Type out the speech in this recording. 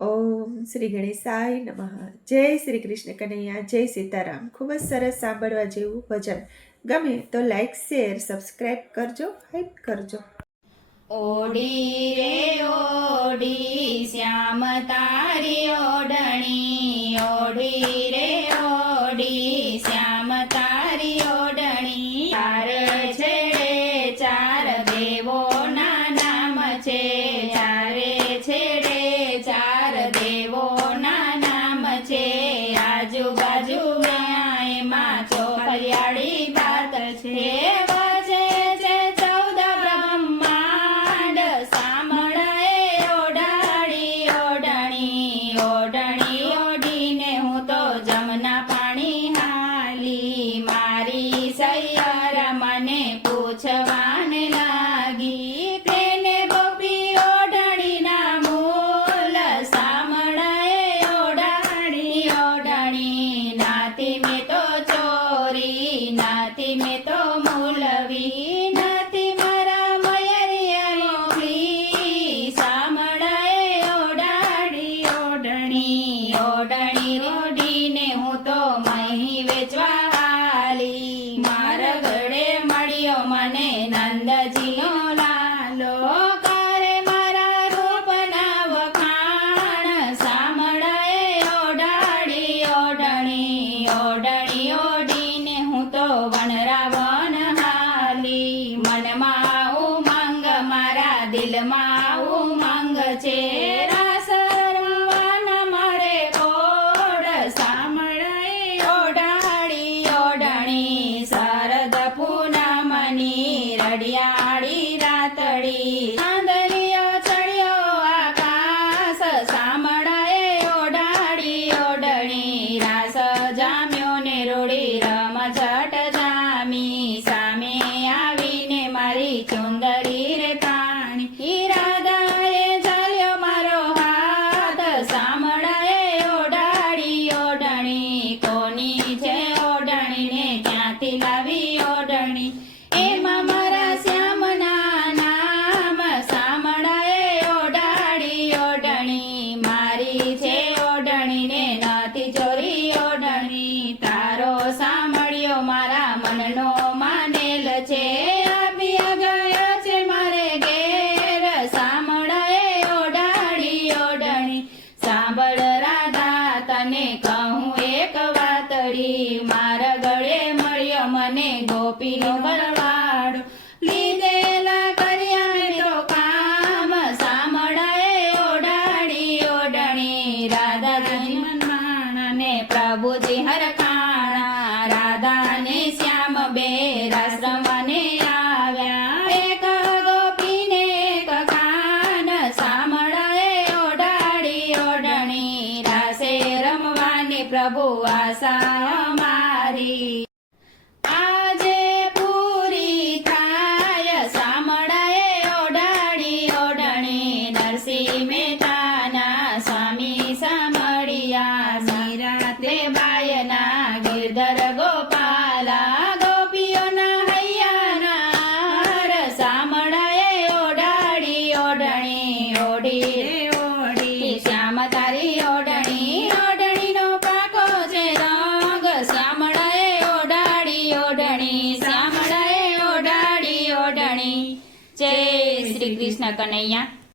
ઓમ શ્રી ગણેશાય નમઃ. જય શ્રી કૃષ્ણ કનૈયા, જય સીતારામ. ખૂબ જ સરસ સાંભળવા જેવું ભજન. ગમે તો લાઈક, શેર, સબસ્ક્રાઈબ કરજો, હાઈપ કરજો. ઓડી રે ઓડી શ્યામ તારી ઓઢણી, ઓડી રે ઓડી શ્યામ તારી ઓઢણી. ચાર છેડે ચાર દેવોના નામ છે, ચારે છેડે ચાર દેવોના નામ છે. આજુબાજુ એમાં ચોપડિયાળી વાત છે. પૂછવાને લાગી તેને ગોપી ઓઢણીના મૂલ સાંભળાએ ઓઢાડી ઓઢણી. નાતી મેં તો ચોરી, નાતી મેં તો મૂલવી, નાતી મારા મયરિયા મોકલી. સાંભળાએ ઓઢાડી ઓઢણી, ઓઢણી ઓઢીને હું તો મહી વેચવા હાલી. મારા ગળે મને નંદજીનો લાલો કરે મારા રૂપના વખાણ. સાંભળાએ ઓઢાડી ઓઢણી, ઓઢણી ઓઢીને હું તો વનરાવન હાલી. મનમાં ઉમંગ મારા દિલમાં ઉમંગ છે, રાસ રમવાના મારે કોડ. સાંભળાએ ઓઢાડી ઓઢણી શરદ રડિયાળી રાતડી ચાંદલિયો ચડ્યો આકાશ. સાંભળાએ ઓઢાડી ઓઢણી રાસ જામ્યો ને રોડી રમઝટ જામી. સામે આવીને મારી ચુંદડી રે તાણી, રાધાએ ઝાલ્યો મારો હાથ. સાંભળાએ ઓઢાડી ઓઢણી કોની છે ઓઢણીને ક્યાંથી લાવી ઓઢણી. એમાં મારા શ્યામના નામ. સાંભળાએ ઓઢાડી ઓઢણી મારી છે ઓઢણીને નથી ચોરી ઓઢણી. તારો સાંભળ્યો મારા મનનો માનેલ છે, આવ્યા ગયા છે મારે ઘેર. સાંભળાએ ઓઢાડી ઓઢણી સાંભળ રાધા તને કહું એક વાતડી. મારા ગળે મળ્યો મને ગોપીનો ગળવાડો, લીધેલા કર્યા મેં તો કામ. સાંભળાએ ઓઢાડી ઓઢણી રાધાજી મનમાણા પ્રભુજી હરખાણા. રાધાને શ્યામ બે રાસ રમવાને આવ્યા, એક ગોપીને એક કાન. સાંભળાએ ઓઢાડી ઓઢણી રાસે રમવાની પ્રભુ આશા અમારી. આજે પૂરી થાય. સાંભળાએ ઓઢાડી ઓઢણી નરસિંહ મહેતાના સ્વામી સાંભળ્યા. નિરાતે બાયના ગિરધર ગોપાલા, ગોપીઓના હૈયાના હાર. સાંભળાએ ઓઢાડી ઓઢણી ઓઢી રે ઓઢી શ્યામ તારી ઓઢણી, ઓઢણીનો પાકો છે રંગ. સાંભળાએ ઓઢાડી ઓઢણી, સાંભળાએ ઓઢાડી ઓઢણી. જય શ્રી કૃષ્ણ કનૈયા.